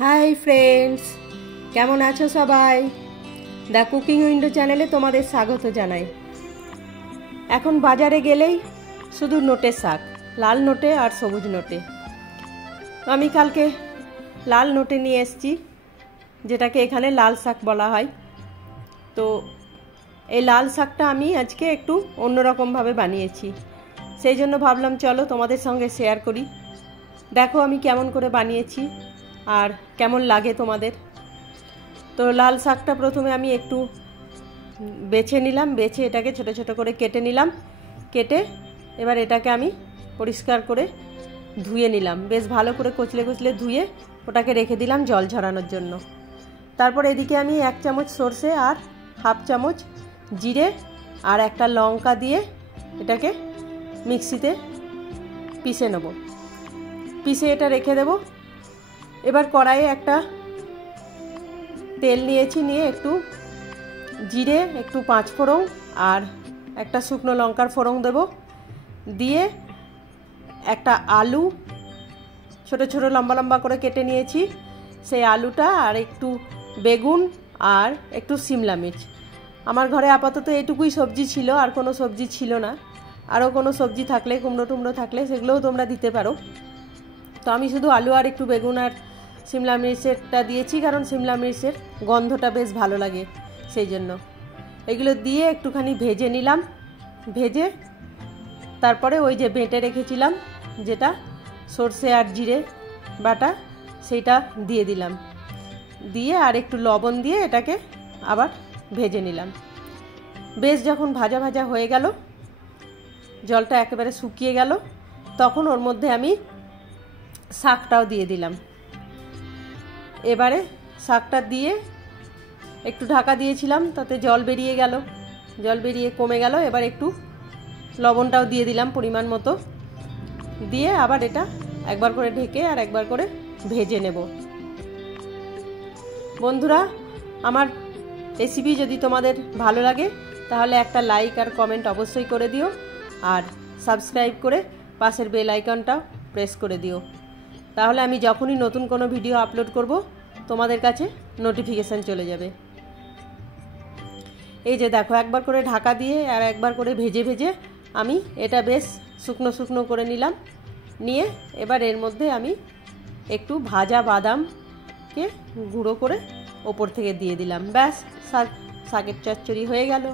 Hi friends, কেমন আছো সবাই? দ্য কুকিং উইন্ডো চ্যানেলে তোমাদের স্বাগত জানাই। এখন বাজারে গেলেই শুধু নোটের শাক, লাল নোটে আর সবুজ নোটে। আমি কালকে লাল নোটে নিয়ে এসেছি, যেটাকে এখানে লাল শাক বলা হয়। তো এই লাল শাকটা আমি আজকে একটু অন্যরকমভাবে বানিয়েছি, সেই জন্য ভাবলাম চলো তোমাদের সঙ্গে শেয়ার করি। দেখো আমি কেমন করে বানিয়েছি আর কেমন লাগে তোমাদের। তো লাল শাকটা প্রথমে আমি একটু বেছে নিলাম, বেছে এটাকে ছোট ছোট করে কেটে নিলাম। কেটে এবার এটাকে আমি পরিষ্কার করে ধুয়ে নিলাম, বেশ ভালো করে কচলে কচলে ধুয়ে ওটাকে রেখে দিলাম জল ঝরানোর জন্য। তারপর এদিকে আমি 1 চামচ সর্ষে আর হাফ চামচ জিরে আর একটা লঙ্কা দিয়ে এটাকে মিক্সিতে পিষে নেব। পিষে এটা রেখে দেব। এবার কড়াইয়ে একটা তেল নিয়েছি, নিয়ে একটু জিরে, একটু 5 ফোড়ন আর একটা শুকনো লঙ্কার ফোড়ন দেব। দিয়ে একটা আলু ছোট ছোট লম্বা লম্বা করে কেটে নিয়েছি, সেই আলুটা আর একটু বেগুন আর একটু সিমলা মির্চ। আমার ঘরে আপাতত এইটুকুই সবজি ছিল, আর কোনো সবজি ছিল না। আরও কোনো সবজি থাকলে, কুমড়ো টুমড়ো থাকলে সেগুলোও তোমরা দিতে পারো। তো আমি শুধু আলু আর একটু বেগুন আর সিমলা মির্চেরটা দিয়েছি, কারণ সিমলা মির্চের গন্ধটা বেশ ভালো লাগে, সেই জন্য। এগুলো দিয়ে একটুখানি ভেজে নিলাম। ভেজে তারপরে ওই যে বেটে রেখেছিলাম যেটা সর্ষে আর জিরে বাটা, সেইটা দিয়ে দিলাম। দিয়ে আর একটু লবণ দিয়ে এটাকে আবার ভেজে নিলাম। বেশ যখন ভাজা ভাজা হয়ে গেল, জলটা একেবারে শুকিয়ে গেল, তখন ওর মধ্যে আমি শাকটাও দিয়ে দিলাম। এবারে শাকটা দিয়ে একটু ঢাকা দিয়েছিলাম, তাতে জল বেরিয়ে গেল, জল বেরিয়ে কমে গেল। এবার একটু লবণটাও দিয়ে দিলাম পরিমাণ মতো। দিয়ে আবার এটা একবার করে ঢেকে আর একবার করে ভেজে নেব। বন্ধুরা, আমার রেসিপি যদি তোমাদের ভালো লাগে তাহলে একটা লাইক আর কমেন্ট অবশ্যই করে দিও, আর সাবস্ক্রাইব করে পাশের বেল আইকনটাও প্রেস করে দিও। তাহলে আমি যখনই নতুন কোনো ভিডিও আপলোড করব তোমাদের কাছে নোটিফিকেশান চলে যাবে। এই যে দেখো, একবার করে ঢাকা দিয়ে আর একবার করে ভেজে ভেজে আমি এটা বেশ শুকনো শুকনো করে নিলাম। নিয়ে এবার এর মধ্যে আমি একটু ভাজা বাদামকে গুঁড়ো করে ওপর থেকে দিয়ে দিলাম। ব্যাস, শাকের চচ্চড়ি হয়ে গেল।